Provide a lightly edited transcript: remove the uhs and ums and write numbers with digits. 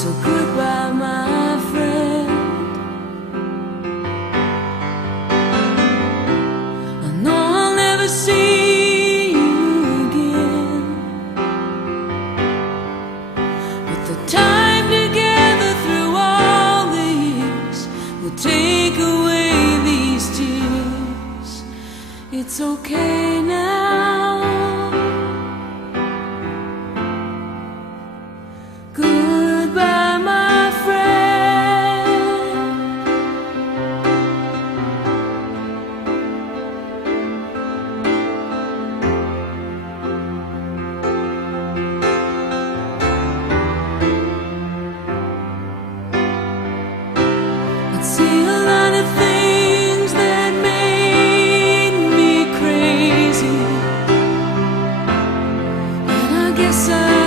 So goodbye, my friend. I know I'll never see you again, but the time together through all the years will take away these tears. It's okay now. Goodbye, my friend. I'd say a lot of things that made me crazy, and I guess I